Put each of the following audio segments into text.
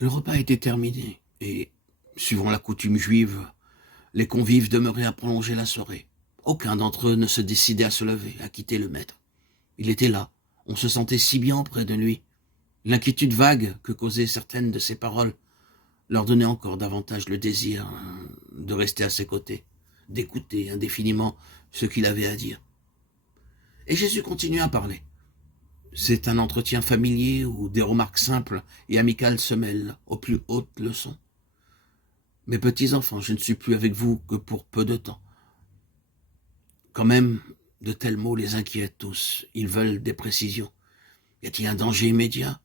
Le repas était terminé, et, suivant la coutume juive, les convives demeuraient à prolonger la soirée. Aucun d'entre eux ne se décidait à se lever, à quitter le maître. Il était là, on se sentait si bien auprès de lui. L'inquiétude vague que causaient certaines de ses paroles leur donnait encore davantage le désir de rester à ses côtés, d'écouter indéfiniment ce qu'il avait à dire. Et Jésus continua à parler. C'est un entretien familier où des remarques simples et amicales se mêlent aux plus hautes leçons. Mes petits enfants, je ne suis plus avec vous que pour peu de temps. Quand même, de tels mots les inquiètent tous. Ils veulent des précisions. Y a-t-il un danger immédiat?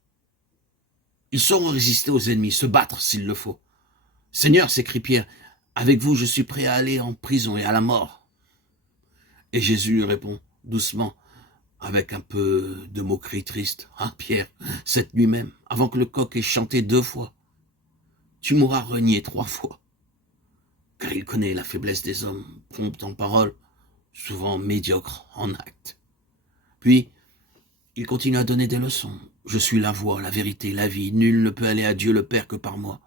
Ils sauront résister aux ennemis, se battre s'il le faut. Seigneur, s'écrie Pierre, avec vous je suis prêt à aller en prison et à la mort. Et Jésus lui répond, doucement, avec un peu de moquerie triste. Ah, Pierre, cette nuit même, avant que le coq ait chanté 2 fois, tu m'auras renié 3 fois. Car il connaît la faiblesse des hommes, prompts en parole, souvent médiocres en actes. Puis, il continue à donner des leçons. Je suis la voie, la vérité, la vie. Nul ne peut aller à Dieu le Père que par moi.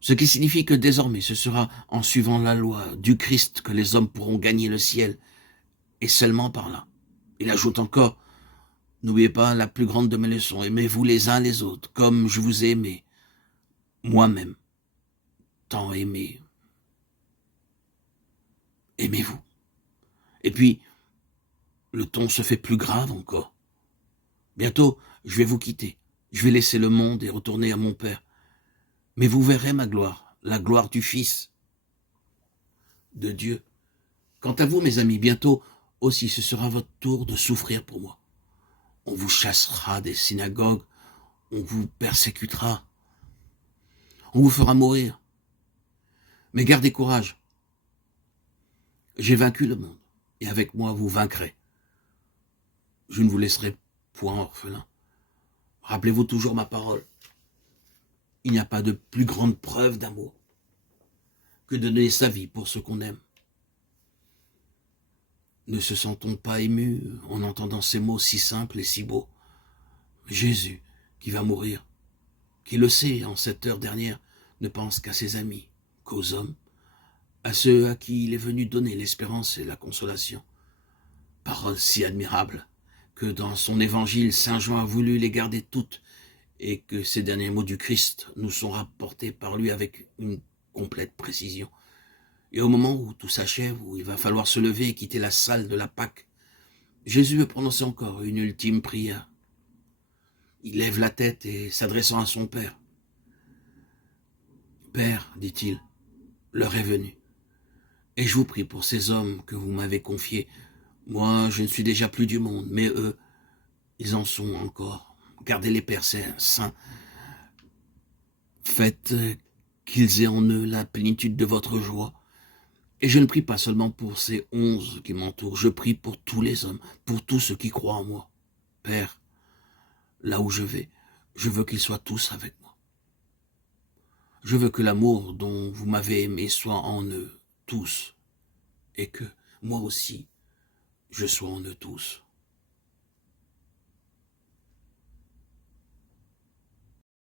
Ce qui signifie que désormais, ce sera en suivant la loi du Christ que les hommes pourront gagner le ciel, et seulement par là. Il ajoute encore, n'oubliez pas la plus grande de mes leçons, aimez-vous les uns les autres, comme je vous ai aimé, moi-même, tant aimé. Aimez-vous. Et puis, le ton se fait plus grave encore. Bientôt, je vais vous quitter. Je vais laisser le monde et retourner à mon Père. Mais vous verrez ma gloire, la gloire du Fils de Dieu. Quant à vous, mes amis, bientôt aussi ce sera votre tour de souffrir pour moi. On vous chassera des synagogues, on vous persécutera, on vous fera mourir. Mais gardez courage. J'ai vaincu le monde, et avec moi vous vaincrez. Je ne vous laisserai point orphelin. Rappelez-vous toujours ma parole. Il n'y a pas de plus grande preuve d'amour que de donner sa vie pour ce qu'on aime. Ne se sent-on pas ému en entendant ces mots si simples et si beaux? Jésus, qui va mourir, qui le sait en cette heure dernière, ne pense qu'à ses amis, qu'aux hommes, à ceux à qui il est venu donner l'espérance et la consolation. Paroles si admirables que dans son évangile, Saint Jean a voulu les garder toutes et que ces derniers mots du Christ nous sont rapportés par lui avec une complète précision. Et au moment où tout s'achève, où il va falloir se lever et quitter la salle de la Pâque, Jésus veut prononcer encore une ultime prière. Il lève la tête et s'adressant à son Père. « Père, dit-il, l'heure est venue. Et je vous prie pour ces hommes que vous m'avez confiés. Moi, je ne suis déjà plus du monde, mais eux, ils en sont encore. Gardez-les, Père saints. Faites qu'ils aient en eux la plénitude de votre joie. Et je ne prie pas seulement pour ces 11 qui m'entourent, je prie pour tous les hommes, pour tous ceux qui croient en moi. Père, là où je vais, je veux qu'ils soient tous avec moi. Je veux que l'amour dont vous m'avez aimé soit en eux tous, et que, moi aussi, je sois en eux tous.